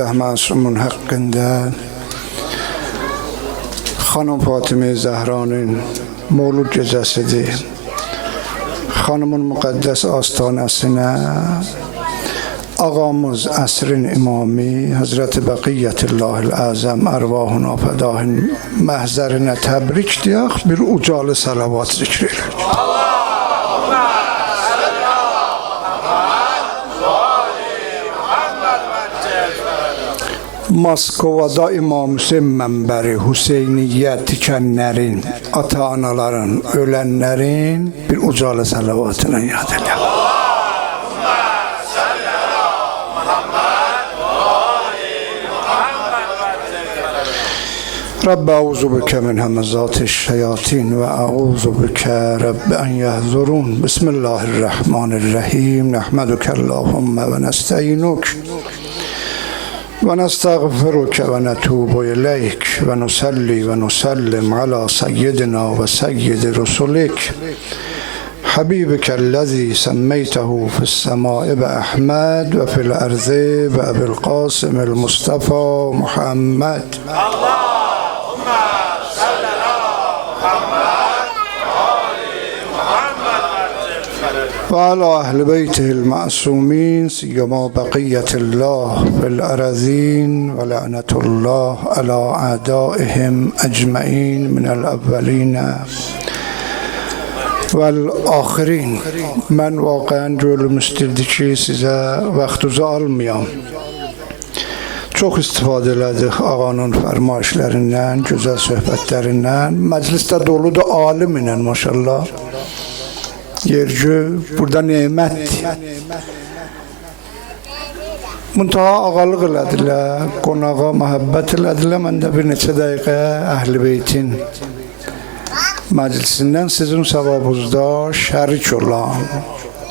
14 masumun haqqında Xanım Fatimə Zəhranın Mevlud gecəsidir. Xanımın müqəddəs astanəsinə ağamız əsrin imamı Həzrəti Bəqiyyətullahil Əzəm ərvahına fədahin məhzərinə təbrik deyək, bir ucalı salavat zikr edirik. Moskovada İmam Hüseyin mənbəri, Hüseyniyyə tikənlərin, ata-anaların, ölənlərin bir ucalı salavatına yad edək. رب أعوذ بك من همزات الشياطين وأعوذ بك رب أن يحضرون بسم الله الرحمن الرحيم نحمدك اللهم ونستعينك ونستغفرك ونتوب إليك ونصلي ونسلم على سيدنا وسيد رسولك حبيبك الذي سميته في السماء بأحمد وفي الأرض بأبي القاسم المصطفى محمد وعلى أهل بيته المعصومين سيما بقية الله في الأراضين ولعنة الله على أعدائهم أجمعين من الأولين والآخرين. من واقعا جولum istirdi ki size vaxtunuzu almayam. Çox istifadə elədik ağanın fərmayişlərindən, gözəl söhbətlərindən. Məclisdə doludur alim ilə maşallah. Yergü burada nemətdir. Muntaha ağalıq elədilər, qonağa məhəbbət elədilər. Mən də bir neçə dəqiqə Əhl-i Beytin məclisindən sizin savabınızda şərik olan.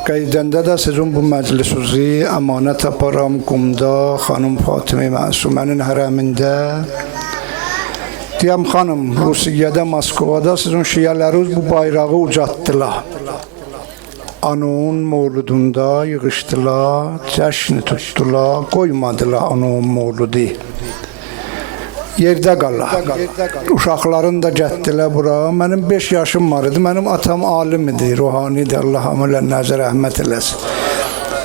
Qeydəndə də sizin bu məclisuzi əmanət aparam qumda xanım Fatimə Məsumənin hərəmində. Deyəm xanım, Rusiyyədə, Moskovada sizin şiyələriniz bu bayrağı ucatdılar. Anun mevludunda yığışdılar, cəşni tutdular, qoymadılar anun mevludi. Yerdə qalır. Uşaqların da gətdilər bura. Mənim 5 yaşım var idi. Mənim atam alim idi, ruhanidir. Allah hamılə nəzər rəhmət eləsin.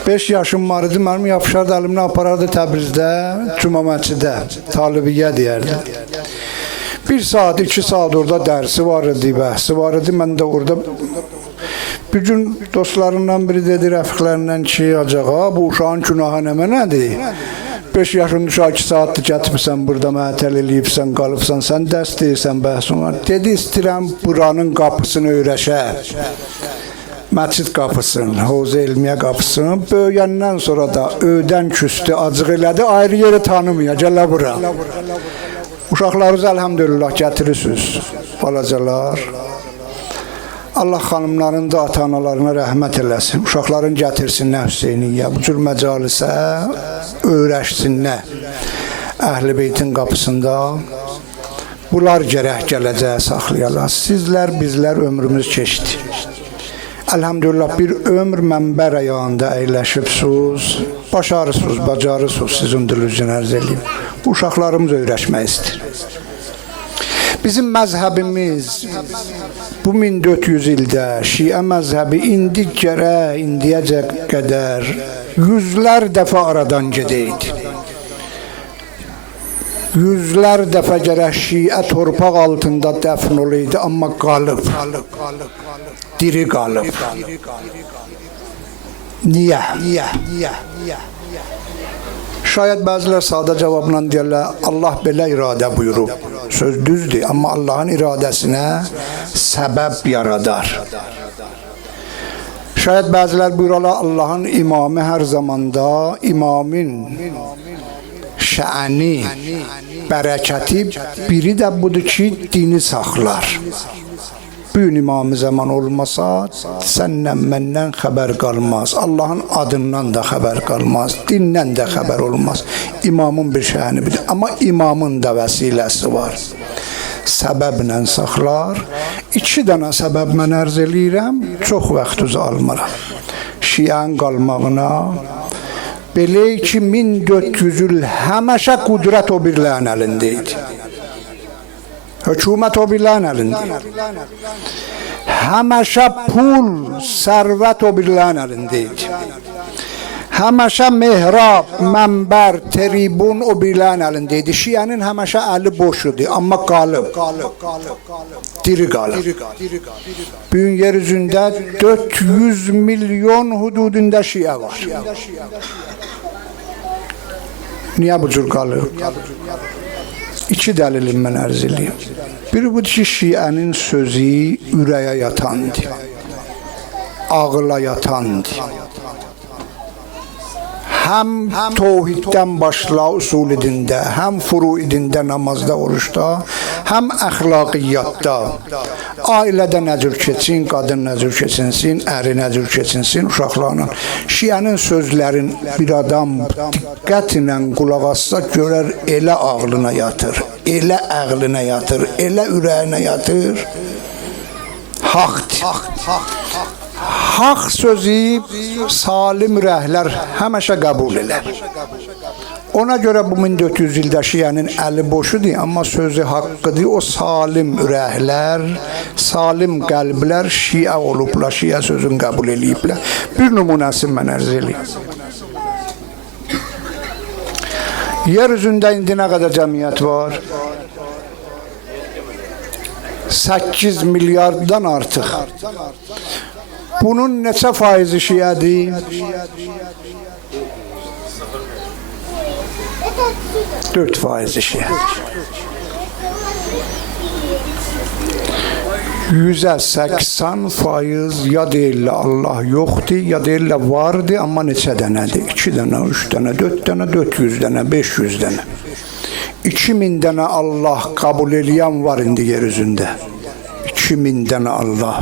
5 yaşım var idi. Mənim yapışardı, əlimlə aparardı Təbrizdə, Cuma məscidə, talibiyyə deyərdi. 1 saat, 2 saat orada dərsi var idi, bəhsi var idi. Mən də orada bir gün dostlarından biri dedi, rəfiqlərindən ki, acağa, bu uşağın günahı nəmə nədir? 5 yaşında uşaq 2 saatdır gətirmirsən, burada məhətəl eləyibsən, qalıbsan, sən dərs deyirsən, bəhsin var. Dedi, istəyirəm buranın qapısını öyrəşə. Məscid qapısını, Hovuz Elmiyə qapısını. Böyüyəndən sonra da öydən küstü, acıq elədi, ayrı yeri tanımıyor, gələ bura. Uşaqlarınızı əlhamdülillah gətirirsiniz, balacalar. Allah xanımların da ata-analarına rəhmət eləsin. Uşaqların gətirsinlər Hüseyniyyə. Bu cür məcalisə öyrəşsinlər. Əhl-i Beytin qapısında. Bunlar gərək gələcəyə saxlayarlar. Sizlər, bizlər ömrümüz keçdi. Əlhamdülillah bir ömr mənbər ayağında əyləşibsiniz. Başarısınız, bacarısınız sizin dilizin ərz eləyim. Bu uşaqlarımız öyrəşmək istəyir. Bizim məzhəbimiz bu 1400 ildə Şiə məzhəbi indiyəcə qədər yüzlər dəfə aradan gedəydi. Yüzlər dəfə gərək Şiə torpaq altında dəfn olaydı, amma qalıb, diri qalıb. Niyə? Şayət bəzilər sadə cavabla deyərlər, Allah belə iradə buyurub. Söz düzdür, amma Allahın iradəsinə səbəb yaradar. Şayət bəzilər buyurarlar, Allahın imamı hər zamanda, imamın şəəni, bərəkəti biri də budur ki, dini saxlar. Bu gün imamı zaman olmasa, səndən, məndən xəbər qalmaz. Allahın adından da xəbər qalmaz. Dindən də xəbər olmaz. İmamın bir şəhəni bilir. Amma imamın da vəsiləsi var. Səbəblə saxlar. 2 dənə səbəb mən ərz eləyirəm. Çox vaxtınızı almıram. Şiənin qalmağına, Belə ki 1400 il həmişə qüdrət o birlərin əlində idi. Hökumət o birlərin əlində idi. Həmişə pul, sərvət o birlərin əlində idi. Həmişə mehrab, mənbər, tribun o birlərin əlində idi. Şiənin həmişə əli boş idi, amma qalıb. Diri qalıb. Bugün yer üzündə 400 milyon hududunda şiə var. Niyə bu cür qalıb? İki dəlilin mən ərz edeyim. Biri budur ki, şiənin sözü ürəyə yatandı, ağıla yatandı. Həm tevhiddən başla usul idində, həm furu idində, namazda, oruçda, həm əxlaqiyyatda. Ailədə nəcür keçsin, qadın nəcür keçinsin, əri nəcür keçinsin, uşaqlarla. Şiənin sözlərin bir adam diqqətlə qulaq assa görər, elə ağlına yatır, elə əqlinə yatır, elə ürəyinə yatır. Haqdır. Haq sözü salim ürəklər həmişə qəbul elər. Ona görə bu 1400 ildə şiənin əli boşudur, amma sözü haqqıdır. O salim ürəklər, salim qəlblər şiə olublar, şiə sözünü qəbul eləyiblər. Bir nümunəsini mən ərz eləyim. Yer üzündə indi nə qədər cəmiyyət var? 8 milyarddan artıq. Bunun neçə faizi şiədir? 4 faizi şiədir. 180% ya deyirlər Allah yoxdur, ya deyirlər vardır, amma neçə dənədir? 2 dənə, 3 dənə, 4 dənə, 400 dənə, 500 dənə. 2000 dənə Allah qəbul eləyən var indi yer üzündə. 2000 dənə Allah.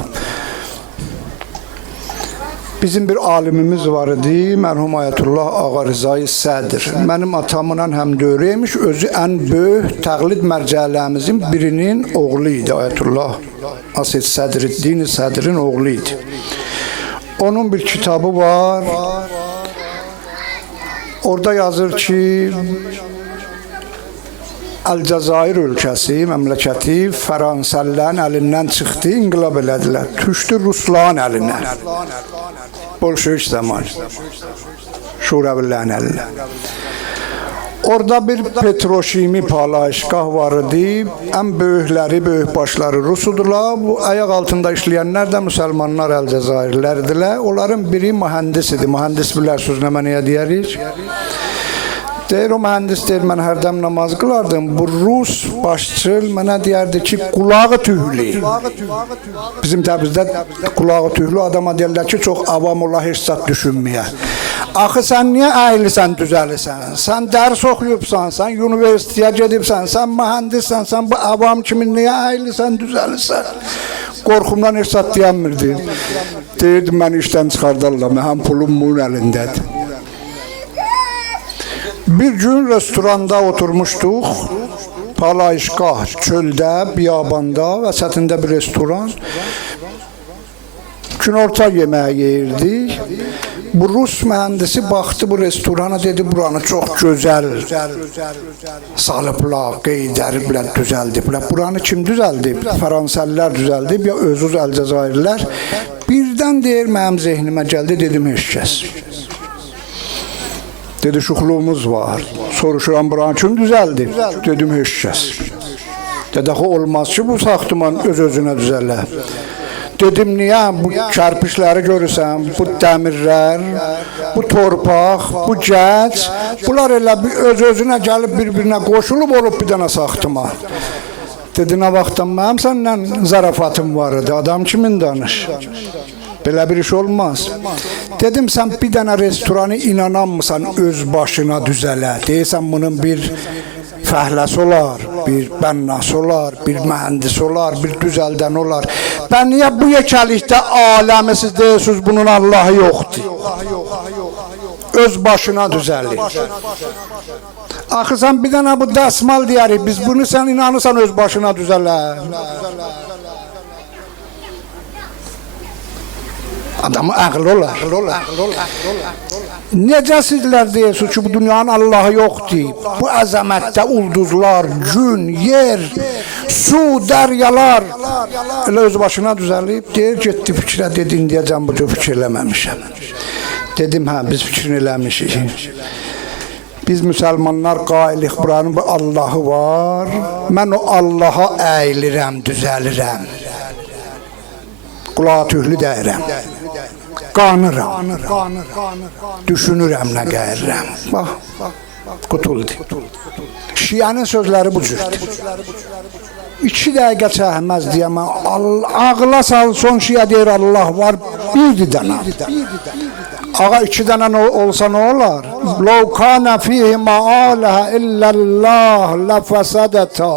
Bizim bir alimimiz var idi, mərhum Ayətullah Ağa Rızayı Sədr. Mənim atamla həm dövrəymiş, özü ən böyük təqlid mərcələrimizin birinin oğlu idi. Ayətullah Asid Sədriddin Sədrin oğlu idi. Onun bir kitabı var. Orada yazır ki, Əlcəzair ölkəsi, məmləkəti Fransəlilərin əlindən çıxdı, inqilab elədilər. Düşdü Rusların əlinə. Bolşevik zamanı. Şuravilərin əlinə. Orada bir Petroşimi palayışgah var idi. Ən böyükləri, böyük başları Rusudurlar. Bu ayaq altında işləyənlər də müsəlmanlar Əlcəzairlərdilər. Onların biri mühəndis idi. Mühəndis bilərsiniz nə mənəyə deyərik? Deyir, o mühəndis deyir, mən hərdəm namaz qılardım. Bu Rus başçı mənə deyərdi ki, qulağı tühlü. Bizim Təbrizdə qulağı tühlü adama deyirlər ki, çox avam ola, heç zat düşünməyə. Axı, sən niyə əylisən, düzəlisən? Sən dərs oxuyubsan, sən universiteye gedibsən, sən mühəndissən, sən bu avam kimi niyə əylisən, düzəlisən? Qorxumdan heç zat deyəmirdi. Deyirdim, mən işdən çıxardarlar, həm pulum bunun əlindədir. Bir gün restoranda oturmuşduq, palayışgah, çöldə, biyabanda, vəsətində bir restoran. Günorta yeməyi yeyirdik. Bu Rus mühəndisi baxdı bu restorana, dedi, buranı çox gözəl salıblar, qeydəriblər, düzəldiblər. Buranı kim düzəldib? Fransəlilər düzəldib, ya özüz Əlcəzairlər? Birdən deyir, mənim zehnimə gəldi, dedim, heç kəs. Dedi, şuxluğumuz var. Soruşuram, buranı kim düzəldi? Dedim, heç kəs. Dedi, olmaz ki, bu saxtıman öz-özünə düzələr. Dedim, niyə? Bu kərpişləri görürsən, bu dəmirlər, bu torpaq, bu gəc, bunlar elə öz-özünə gəlib bir-birinə qoşulub olub bir dənə saxtıman. Dedi, nə vaxtdan mənim səndən zarafatım var idi, adam kimin danış? Belə bir iş olmaz. Dedim, sən bir dənə restoranı inananmısan öz başına düzələ. Deyirsən, bunun bir fəhləsi olar, bir bənnası olar, bir mühəndis olar, bir düzəldən olar. Bən niyə bu yekəlikdə aləmi siz deyirsiniz, bunun Allahı yoxdur? Öz başına düzəlir. Axı, sən bir dənə bu dəsmal deyərik, biz bunu sən inanırsan öz başına düzələr. Adamı ağıl olar. necə sizlər deyirsiniz ki, bu dünyanın Allahı yoxdur? Bu əzəmətdə ulduzlar, gün, yer, su, dəryalar elə öz başına düzəlib, deyir, getdi fikrə, dedi, indiyəcəm bu cür fikir eləməmişəm. Dedim, hə, biz fikrini eləmişik. Biz müsəlmanlar qailik, buranın bir Allahı var, mən o Allaha əyilirəm, düzəlirəm. Qulağa tühlü dəyirəm. Qanıram, düşünürəm, nə qərirəm. Bax, qutuldu. Şiənin sözləri bu cürdür. 2 dəqiqə çəkməz deyəmə, ağla salson şiə deyir, Allah var, bir dənə. Ağa 2 dənə olsa nə olar? Ləv kana fihi ma'aləhə illəlləh ləfəsədətə.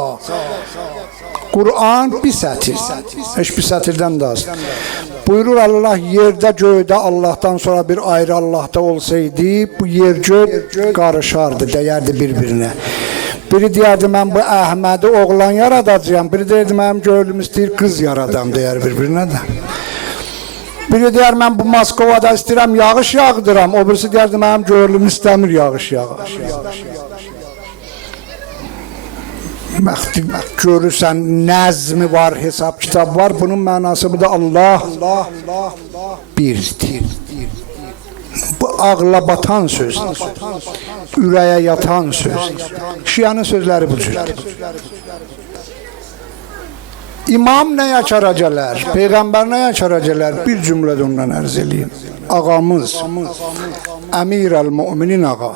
Kur'an bir sətir, heç bir sətirdən də az. Buyurur Allah, yerdə göydə Allah'tan sonra bir ayrı Allah'ta olsaydı, bu yer gök qarışardı, dəyərdi bir-birinə. Biri deyərdi, mən bu Əhmədi oğlan yaradacağım, biri deyərdi, mənim gönlüm istəyir, qız yaradam, deyər bir-birinə də. Biri deyər, mən bu Moskovada istəyirəm, yağış yağdıram, o birisi deyərdi, mənim gönlüm istəmir, yağış yağış. Məxti görürsən, nəzmi var, hesab kitab var, bunun mənası bu da Allah birdir. Bu ağla batan söz, ürəyə yatan söz. Şianın sözləri bu cürdür. İmam nəyə çaracələr, Peyğəmbər nəyə çaracələr? Bir cümlədə ondan ərz eləyim. Ağamız, Əmir-əl-Müminin ağa.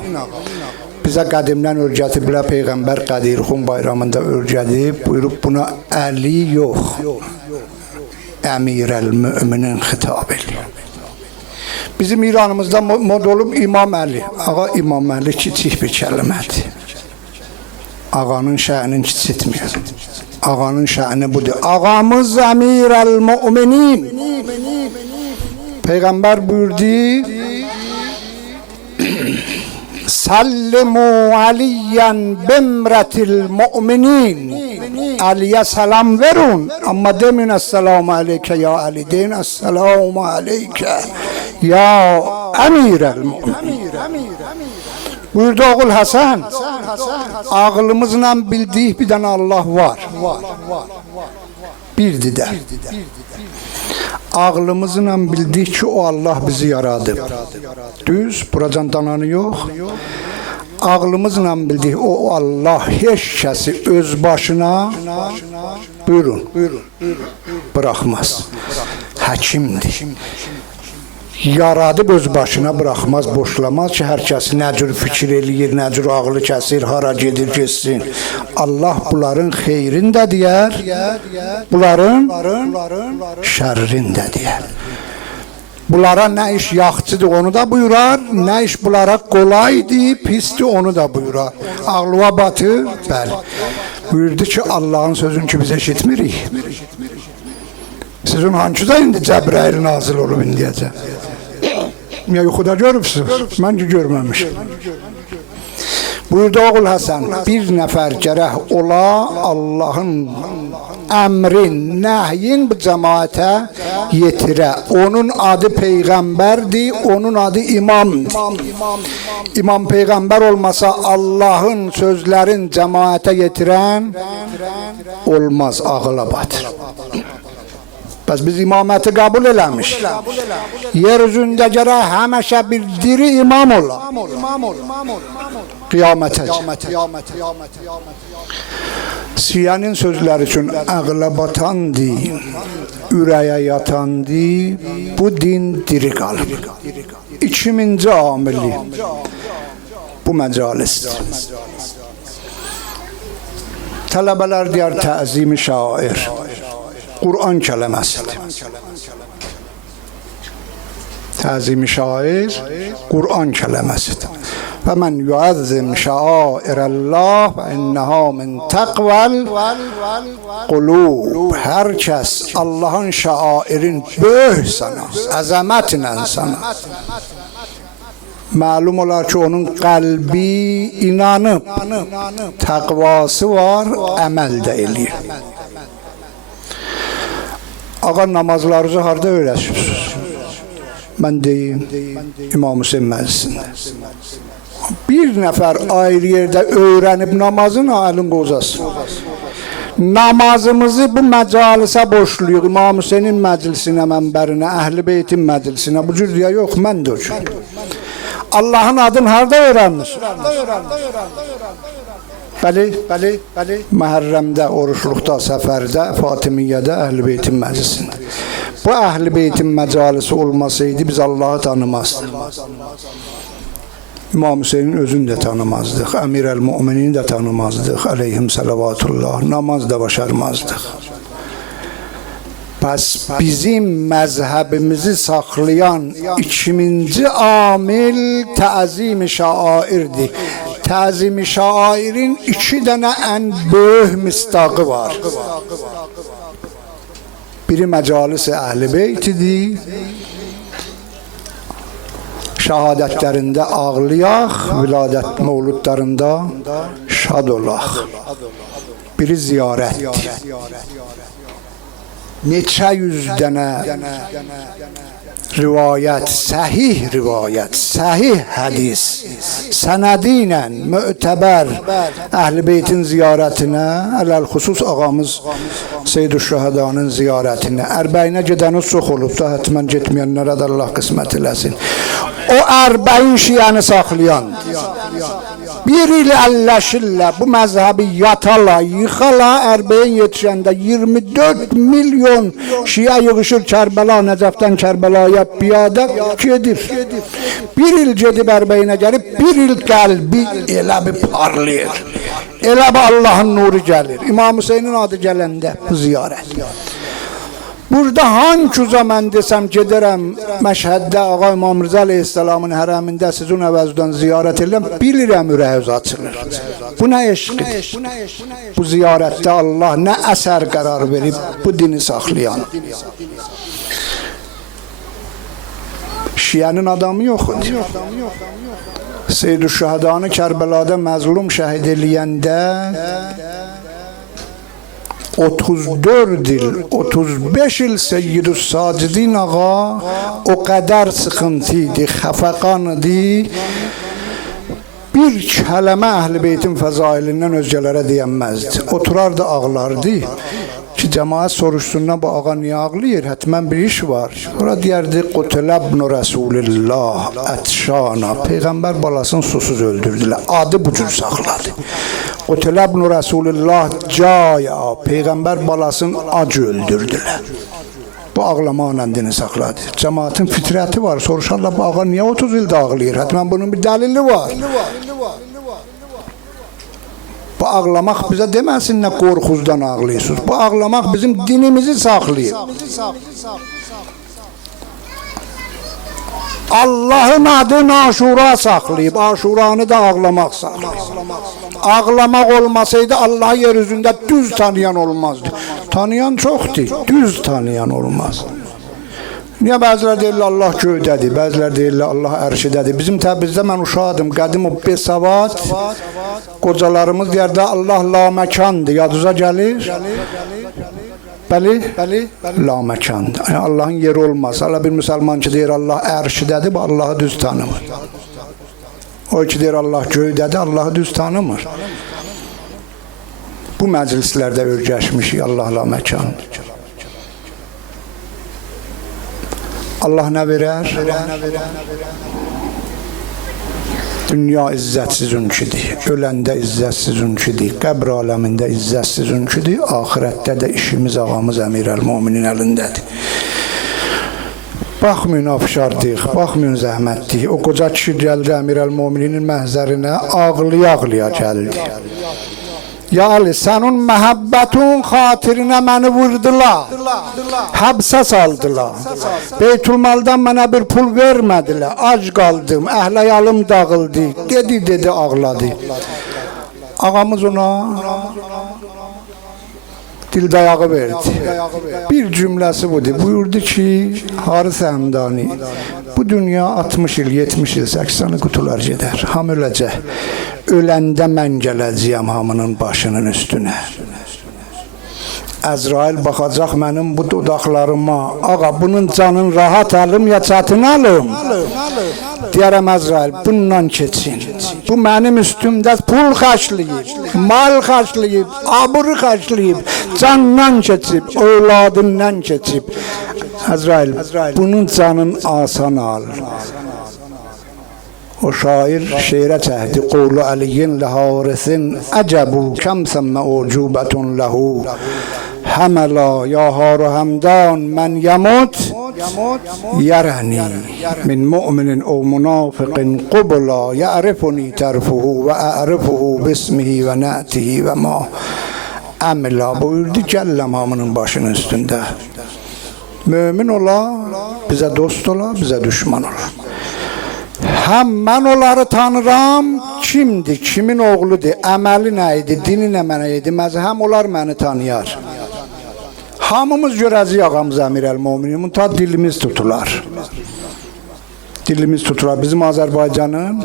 Bizə qədimdən örgətiblər, Peyğəmbər Qədirxun bayramında örgədib, buyurub buna Əli yox, Əmir-əl-Müminin xitab edir. Bizim İranımızda mod olub İmam Əli. Ağa İmam Əli kiçik bir kəlmədir. Ağanın şə'nin kiçitmir. Ağanın şə'ni budur. Ağamız Əmir-əl-Müminin. Peyğəmbər buyurdu, Sallimu aliyyən bimrətil müminin. Aliyə salam verun, amma demin əssəlamu aleykə ya Ali, deyin əssəlamu aleykə ya Əmirəl-Müminin. Buyurdu oğul Həsən, ağlımızla bildik bir dənə Allah var. Birdir də. Ağlımızla bildik ki, o Allah bizi yaradıb. Düz, buracan dananı yox. Ağlımızla bildik, o Allah heç kəsi öz başına buyurun, bıraxmaz. Həkimdir. Yaradıb öz başına bıraxmaz, boşlamaz ki, hər kəs nə cür fikir eləyir, nə cür ağlı kəsir, hara gedir, geçsin. Allah bunların xeyrin də deyər, bunların şərrin də deyər. Bunlara nə iş yaxçıdır, onu da buyurar, nə iş bunlara qolaydır, pisdir, onu da buyurar. Ağlıva batır, bəli. Buyurdu ki, Allah'ın sözünü ki, biz eşitmirik. Sizin hancıda indi Cəbrayil nazil olub indiyəcə? Ya yuxuda görübsünüz? Mən ki görməmişim. Buyurdu oğul Həsən, bir nəfər gərək ola Allahın əmrin, nəhyin bu cəmaətə yetirə. Onun adı Peyğəmbərdir, onun adı imamdır. İmam Peyğəmbər olmasa Allahın sözlərin cəmaətə yetirən olmaz, ağıla batır. Bəs biz imaməti qəbul eləmişik. Yer üzündə gərək həməşə bir diri imam ola. Qiyamətəcə. Siyanın sözləri üçün ağla batandır, ürəyə yatandır, bu din diri qalıb. 2000-ci amili bu məcalisdir. Tələbələr deyər təzimi şair. Kur'an kələməsidir. Təzimi şair, Kur'an kələməsidir. Və mən yuəzzim şairəllah və innəhə min təqvəl qulub. Hər kəs Allahın şairin böyük sənət, əzəmətinə sənət. Məlum olar ki, onun qəlbi inanıb, təqvası var, əməl də eləyir. Ağa namazlarınızı harda öyrəsiniz? mən deyim, İmam Hüseyin məclisində. Bir nəfər ayrı yerdə öyrənib namazını əlin qozasın. Namazımızı bu məcalisə boşluyuq. İmam Hüseynin məclisinə, mənbərinə, Əhl-i Beytin məclisinə. Bu cür deyə yox, mən də o cür. Allahın adını harada öyrənir? Bəli. Məhərrəmdə, oruçluqda, səfərdə, Fatimiyyədə, Əhl-i Beytin məclisində. Bu Əhl-i Beytin məcalisi olmasaydı biz Allahı tanımazdıq. İmam Hüseynin özünü də tanımazdıq. Əmir-əl-Müminini də tanımazdıq. Əleyhim salavatullah. Namaz da başarmazdıq. Pəs bizim məzhəbimizi saxlayan ikinci amil təzim-i şairdir. Təzim-i şairin iki dənə ən böyük misdaqı var. Biri məcalis-i Əhl-i Beytidir. Şəhadətlərində ağlayaq, viladət mövludlarında şad olaq. Biri ziyarətdir. Neçə yüz dənə rivayət, səhih hədis, sənədi ilə mötəbər Əhl-i Beytin ziyarətinə, ələl-xüsus ağamız Seyyid-ü-Şühədanın ziyarətinə, Ərbəyinə gedəniz çox olub da, hətmən getməyənlərə də Allah qismət eləsin. O Ərbəyin şiəni saxlayandır. Bir il əlləşirlə bu məzhəbi yatala, yıxala, Ərbəyin yetişəndə 24 milyon şiə yığışır Kərbəla, Nəcəfdən Kərbəlaya piyadə gedir. Bir il gedib Ərbəyinə gəlib, bir il qəlbi elə bir parlayır. Elə bir Allahın nuru gəlir. İmam Hüseynin adı gələndə bu ziyarət. Burada hangi zaman desem gedərəm Məşhəddə Ağa İmam Rıza Aleyhisselamın hərəmində sizin əvəzdən ziyarət edirəm, bilirəm ürəyiniz açılır. Bu nə eşqidir? Bu ziyarətdə Allah nə əsər qərar verib bu dini saxlayan. Şiənin adamı yoxdur. Seyyid-ü-Şühədanı Kərbəlada məzlum şəhid eləyəndə 34 il, 35 il Seyyid-ü-Sacidin ağa o qədər sıxıntıydı, xəfəqanıdı. Bir kələmə Əhl-i Beytin fəzailindən özgələrə deyənməzdi. Oturardı, ağlardı ki, cəmaət soruşsundan bu ağa niyə ağlayır? Hətmən bir iş var. Ora deyərdi, Qutləbnu Rəsulillah ətşana. Peyğəmbər balasını susuz öldürdülər. Adı bu cür saxladı. Qutləbnu Rəsulillah caya. Peyğəmbər balasını acı öldürdülər. Bu ağlamaqla dini saxladı. Cəmaətin fitrəti var. Soruşarlar, bu ağa niyə 30 ildə ağlayır? Hətmən bunun bir dəlili var. Bu ağlamaq bizə deməsin nə qorxuzdan ağlayırsınız. Bu ağlamaq bizim dinimizi saxlayır. Allahın adını Aşura saxlayıb, Aşuranı da ağlamaq saxlayıb. Ağlamaq olmasaydı Allah yeryüzündə düz tanıyan olmazdı. Tanıyan çoxdur, düz tanıyan olmaz. Niyə bəzilər deyirlər Allah göydədir, bəzilər deyirlər Allah ərşidədir. Bizim Təbrizdə mən uşaqdım, qədim o besavad, qocalarımız deyərdə Allah laməkandır, yadınıza gəlir? Bəli, laməkandır. Yəni Allahın yeri olmaz. Hala bir müsəlman ki deyir Allah ərşidədir, bu Allahı düz tanımır. O ki deyir Allah göydədir, Allahı düz tanımır. Bu məclislərdə örgəşmişik Allah laməkandır. Allah nə verər? Dünya izzət sizinkidir, öləndə izzət sizinkidir, qəbr aləmində izzət sizinkidir, axirətdə də işimiz ağamız Əmir-əl-Müminin əlindədir. Baxmayın afşardıq, baxmayın zəhmətdik. O qoca kişi gəldi Əmir-əl-Müminin məhzərinə, ağlaya-ağlaya gəldi. Ya Ali, sənin məhəbbətin xatirinə məni vurdular, həbsə saldılar, Beytülmaldan mənə bir pul vermədilər, ac qaldım, əhləyalım dağıldı, dedi, ağladı. Ağamız ona dil dayağı verdi. Bir cümləsi budur, buyurdu ki, Haris Həmdani, bu dünya 60 il, 70 il, 80 qutular gedər, ham öləcək. Öləndə mən gələcəyəm hamının başının üstünə. Əzrail baxacaq mənim bu dodaqlarıma. Ağa, bunun canın rahat alım ya çətin alım? Deyərəm Əzrail, bundan keçin. Bu mənim üstümdə pul xərcləyib, mal xərcləyib, aburu xərcləyib, candan keçib, övladından keçib. Əzrail, bunun canın asan al. O şair şeirə çəkdi. Qulu Əliyin ləharisin əcəbu kəm səmmə ucubətun ləhu həməla ya haru həmdan mən yəmut yərəni min mu'minin o munafiqin qubla yərifuni tərfuhu və ərfuhu bismihi və nətihi və ma əmla buyurdu gəlləm hamının başının üstündə. Mömin ola, bizə dost ola, bizə düşman ola. Həm mən onları tanıram, kimdir, kimin oğludur, əməli nə idi, dini nə mənə idi, məzhəm onlar məni tanıyar. Hamımız görəcəyik ağamız Əmirəl-Möminin, ta dilimiz tutular. Dilimiz tutular. Bizim Azərbaycanın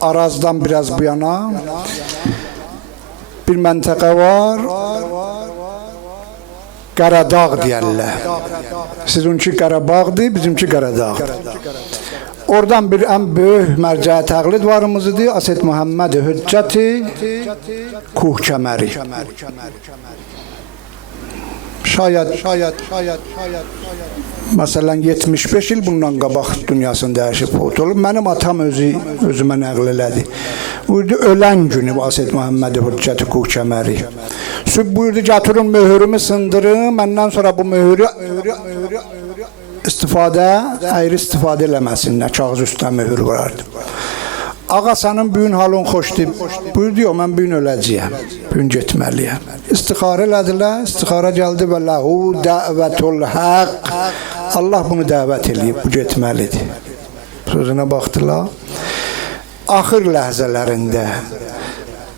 Arazdan biraz bu yana bir məntəqə var, Qaradağ deyərlər. Sizinki Qarabağdır, bizimki Qaradağ. Oradan bir ən böyük mərcə təqlid varımızdır, Ased Muhammed Hüccəti Kuh Kəməri. Şayad məsələn 75 il bundan qabaq dünyasını dəyişib fot olub. Mənim atam özümə nəql elədi. Buyurdu, ölən günü Ased Muhammed Hüccəti Kuh Kəməri. Süb buyurdu, gətirin möhürümü sındırın, məndən sonra bu möhürü ayrı istifadə eləməsinlər, kağız üstünə möhür vardı. Ağa, sənin bugün halın xoşdur. Buyurdu, yox, mən bugün öləcəyəm, bugün getməliyəm. İstixarə elədilər, istixarə gəldi və ləhu dəvətul haqq. Allah bunu dəvət eləyib, bu getməlidir. Sözünə baxdılar. Axır ləhzələrində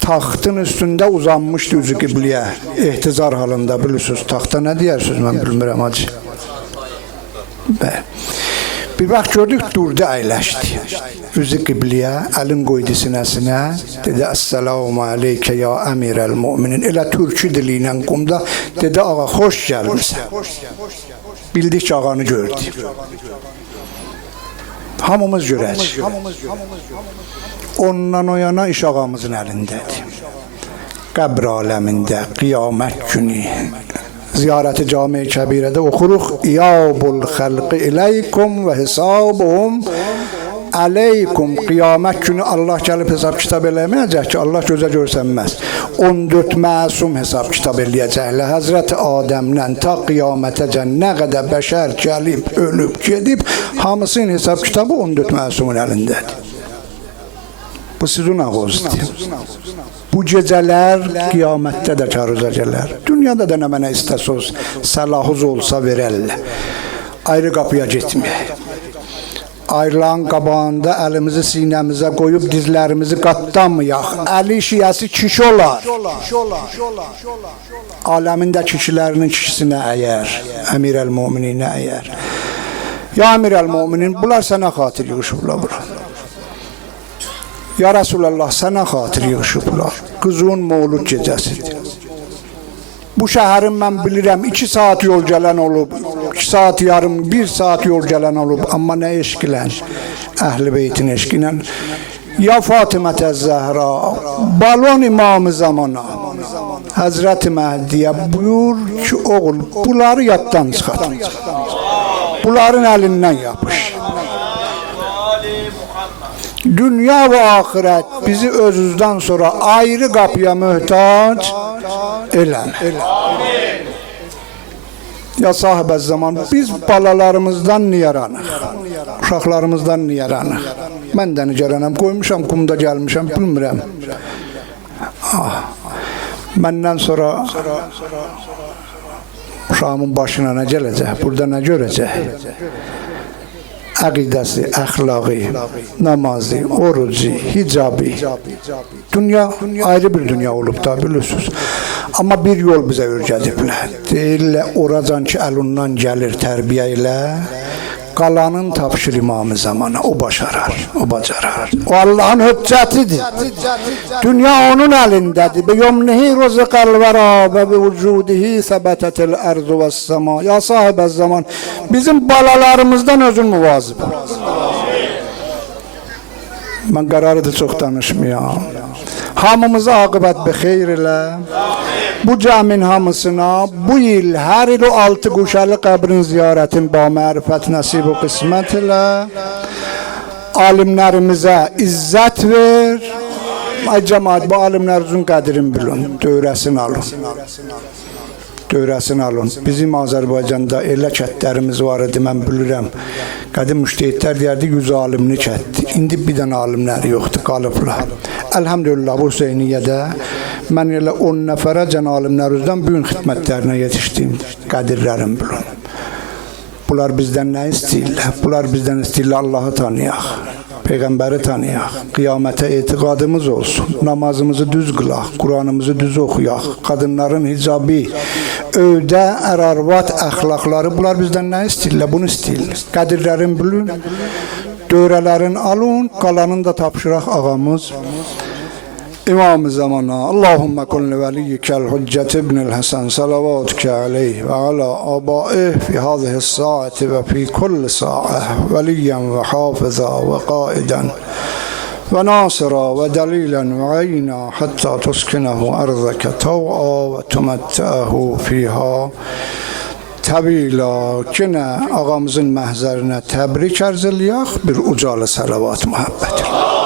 taxtın üstündə uzanmışdı üzü qibliyə, ehtizar halında, bilirsiniz, taxta nə deyərsiniz, mən bilmirəm hacı. Bir vaxt gördük, durdu, əyləşdi. Üzü qibliyə, əlin qoydu sinəsinə, dedi, Əssəlamu aleykə ya Əmirəl-Möminin. Elə türkü dili ilə qumda, dedi, ağa, xoş gəlmirsən. Bildik ki, ağanı gördük. Hamımız görəcək. Ondan o yana iş ağamızın əlindədir. Qəbr aləmində, qiyamət günü, ziyarəti cami-i kəbirədə oxuruq. İyabul xəlqi iləykum və hisabuhum əleykum. Qiyamət günü Allah gəlib hesab kitab eləməyəcək ki, Allah gözə görsənməz. 14 məsum hesab kitab eləyəcəklər. Həzrəti Adəmdən ta qiyamətəcən nə qədər bəşər gəlib, ölüb, gedib, hamısının hesab kitabı 14 məsumun əlindədir. Bu sizin ağızdır. Bu gecələr qiyamətdə də kəruzə gələr. Dünyada da nə mənə istəsəz, səlahız olsa verərlər. Ayrı qapıya getməyək. Ayrılan qabağında əlimizi sinəmizə qoyub dizlərimizi qatlamayaq. Əli şiyəsi kişi olar. Aləmində kişilərinin kişisinə əyər, Əmirəl-Mömininə əyər. Ya Əmirəl-Möminin, bunlar sənə xatir yığışıblar bura. Ya Rasulallah, sənə xatir yığışıblar. Qızın Mövlud gecəsidir. Bu şəhərin mən bilirəm 2 saat yol gələn olub, 2 saat yarım, 1 saat yol gələn olub. Amma nə eşq ilə, Əhl-i Beytin eşq ilə. Ya Fatimə Zəhra, balon imamı zamana, Həzrəti Məhdiyə buyur ki, oğul, bunları yaddan çıxart. Bunların əlindən yapış. Dünya və axirət bizi özüzdən sonra ayrı qapıya möhtac eləmə. Ya sahibə zaman, biz balalarımızdan niyaranıq, uşaqlarımızdan niyaranıq. Mən də niyaranam, qoymuşam, qumda gəlmişəm, bilmirəm. Məndən sonra uşağımın başına nə gələcək, burada nə görəcək? Əqidəsi, əxlaqı, namazı, orucu, hicabı. Dünya ayrı bir dünya olub da, bilirsiniz. Amma bir yol bizə öyrədiblər. Deyirlər, oracan ki, əlundan gəlir tərbiyə ilə, Qalanın tapşır İmam-ı Zamana. O başarar, o bacarar. O Allah'ın hüccetidir. Dünya onun elindədir. Bi yumnihi ruzqal vera ve bi vücudihi sebetetil ardu ve sema. Ya sahibez zaman. Bizim balalarımızdan özün muvazib. Ben qararıdır çox danışmayam. Hamımıza aqibət bi xeyr elə. Bu cəmin hamısına bu il hər il o 6 quşalı qəbrin ziyarətin ba mərifət nəsib o qismət elə. Alimlərimizə izzət ver. Ay cəmaat, bu alimlərimizin qədrini bilin, dövrəsini alın. Dövrəsini alın. Bizim Azərbaycanda elə kətlərimiz var idi, mən bilirəm. Qədim müştəhidlər deyərdi, 100 alimli kətdir. İndi bir dənə alimləri yoxdur, qalıblar. Əlhamdülillah, bu Hüseyniyyədə mən elə 10 nəfərəcən alimlərimizdən bugün xidmətlərinə yetişdim. Qədirlərim bilin. Bunlar bizdən nə istəyirlər? Bunlar bizdən istəyirlər Allahı tanıyaq. Peyğəmbəri tanıyaq, qiyamətə etiqadımız olsun, namazımızı düz qılaq, Quranımızı düz oxuyaq, qadınların hicabı, övdə, ərarvat, əxlaqları, bunlar bizdən nə istəyirlər? Bunu istəyirlər. Qədirlərin bilin, dövrələrin alın, qalanını da tapşıraq ağamız. İmam-ı Zamana, Allahümme kulli veliyyikel hüccet ibnil Hasan, salavatüke aleyh ve ala abaih fi hâzihi saati ve fi kulli sa'ah, veliyyen ve hafıza ve qaiden ve nasira ve delilen ve ayna hatta tuskinehu arzake tav'a ve tumette'ehu fiha təbila. Yine ağamızın məhzərinə təbrik ərz eləyək, bir ucalı salavat muhabbetir.